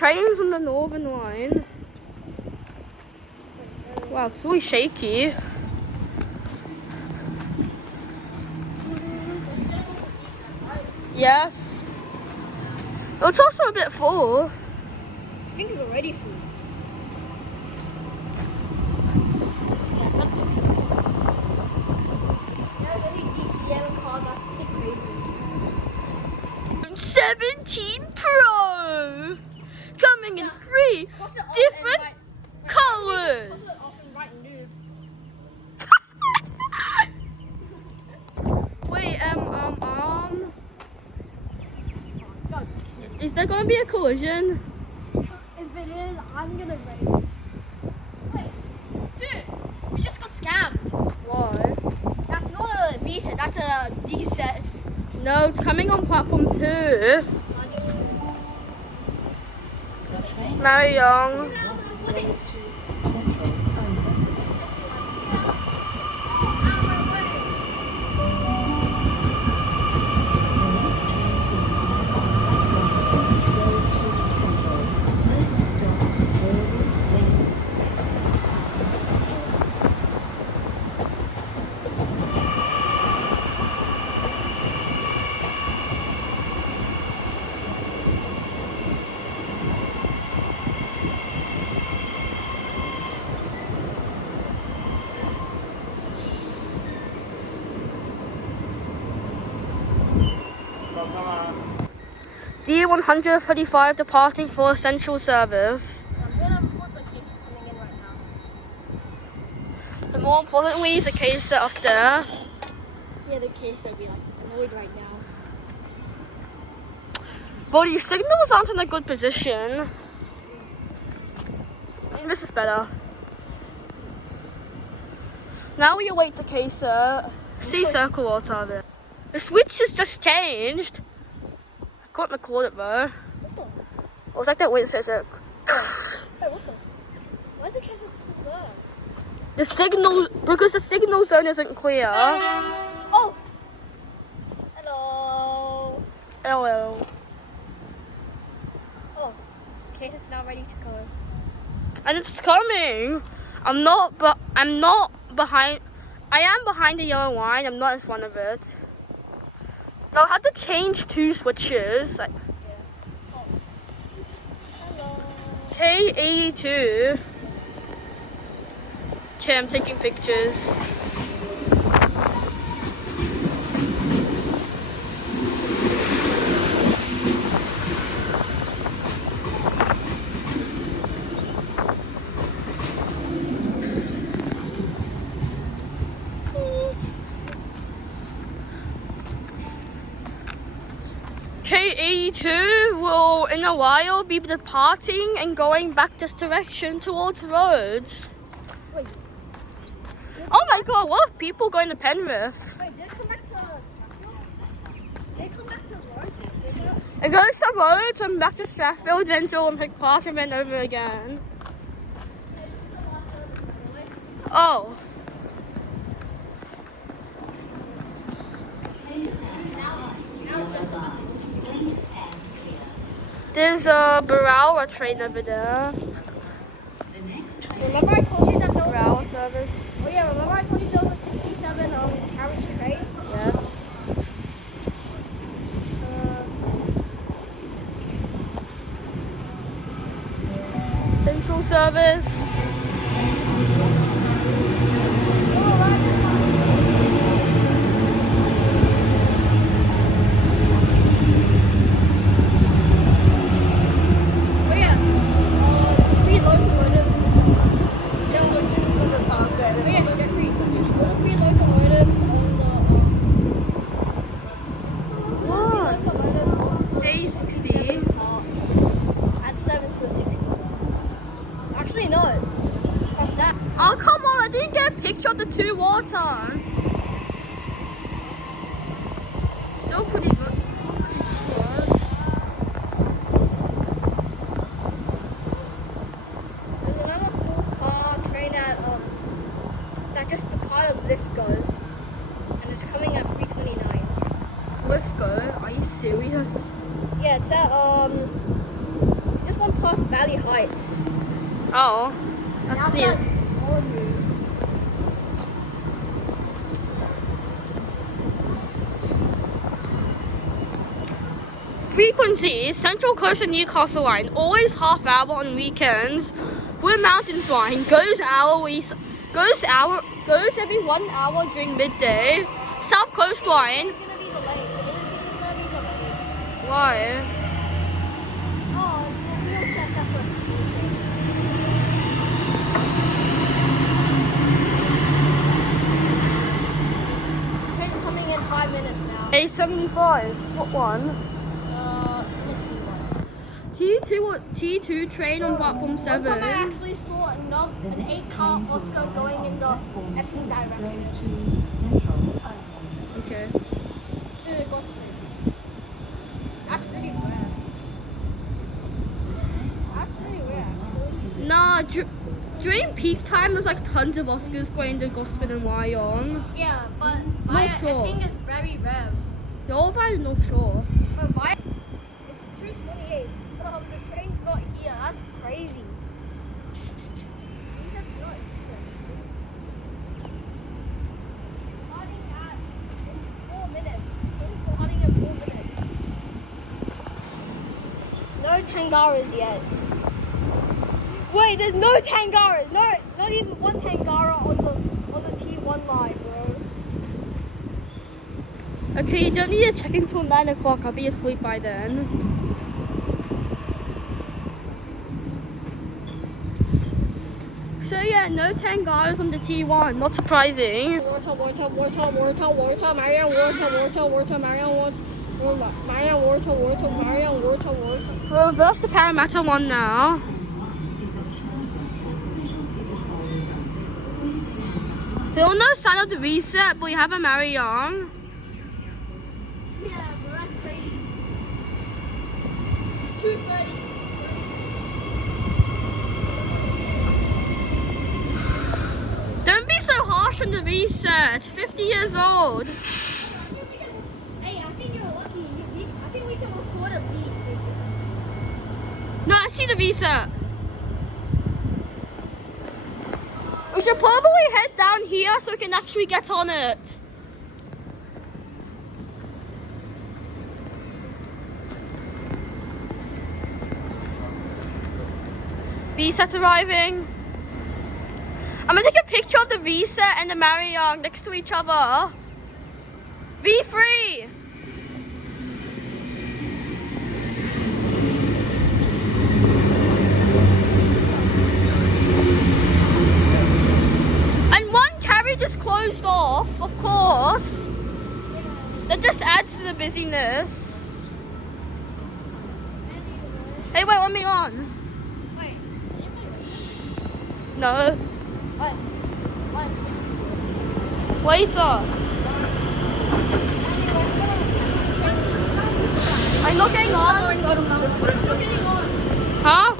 trains on the Northern Line. Wow, it's really shaky. Yes. It's also a bit full. I think it's already full. Yeah, that's gonna be full. There's any DCM cars, that's pretty crazy. 17 Pro! Coming in three different colors! Wait, is there gonna be a collision? If it is, I'm gonna race. Wait, dude, we just got scammed. Why? That's not a V set, that's a D set. No, it's coming on platform 2. Very young. D135 departing for essential service. I'm gonna put the case coming in right now. The more importantly is the case up there. Yeah, the case will be like annoyed right now. But your signals aren't in a good position. This is better. Now we await the case. See circle what's of it. The switch has just changed. I can't record it though. It was like that way it says it. Wait, what the? Why is the case so low? The signal, because the signal zone isn't clear. Oh! Hello! Hello. Oh, case is now ready to go. And it's coming. I'm not behind. I am behind the yellow line. I'm not in front of it. I'll have to change 2 switches. Yeah. Oh. Hello. K82. Okay, I'm taking pictures. K82 will in a while be departing and going back this direction towards roads. Wait. Oh my god, what if people going to Penrith? Wait, did it come back to Strathfield? Did it come back to roads? It goes to roads and back to Strathfield, then to Olympic Park and then over again. Oh. There's a Barawa train over there. Remember I told you that there was Barawa service. Oh yeah, remember I told you there was a 67 carriage train? Yes. Central service. Oh yeah, 3 locomotives. Yeah, oh yeah, Jeffrey, so the 3 locomotives on the What? A60. at 7 to 60. Actually, no. Cross that. Oh come on, I didn't get a picture of the 2 waters. Still pretty good. There's another full car train at that just departed Lithgow, and it's coming at 3:29. Lithgow? Are you serious? Yeah, it's at just one past Valley Heights. Oh, that's Now neat. it's like all new. Frequencies, Central Coast and Newcastle line, always half hour on weekends. We're Mountains line, goes every 1 hour during midday. South Coast line, It's gonna be delayed. It's gonna be delayed. why? Oh, we'll check that for train's coming in 5 minutes now. A75, what one? This one. T2 train on platform One time I 7. actually saw an 8-car Oscar going in the Epping direction Okay. to Gosford. That's pretty rare. That's pretty rare, actually. Nah, during peak time, there's like tons of Oscars going to Gosford and Wyong. Yeah, but Not sure. Epping is very rare. They're all by the North Shore. But why? It's 2:28. The train's not here. That's crazy. Starting at in 4 minutes. Train's starting in 4 minutes. No Tangaras yet. Wait, there's no Tangaras. No, not even one Tangara on the T1 line, bro. Okay, you don't need to check until 9 o'clock. I'll be asleep by then. So yeah, no Tangaras on the T1. Not surprising. Marion, Marion. We'll reverse the Parramatta one now. Still no sign of the reset, but we have a Marion. Yeah, but that's crazy. It's 2:30. Don't be so harsh on the reset. 50 years old. Hey, I think you're lucky. I think we can record a beat. No, I see the reset. We should probably head down here so we can actually get on it. Reset arriving. I'm gonna take a picture of the reset and the Marion next to each other. V3. And one carriage is closed off, of course. That just adds to the busyness. Hey, wait, let me on. Wait. No. What? Wait up. I'm not getting on. Huh?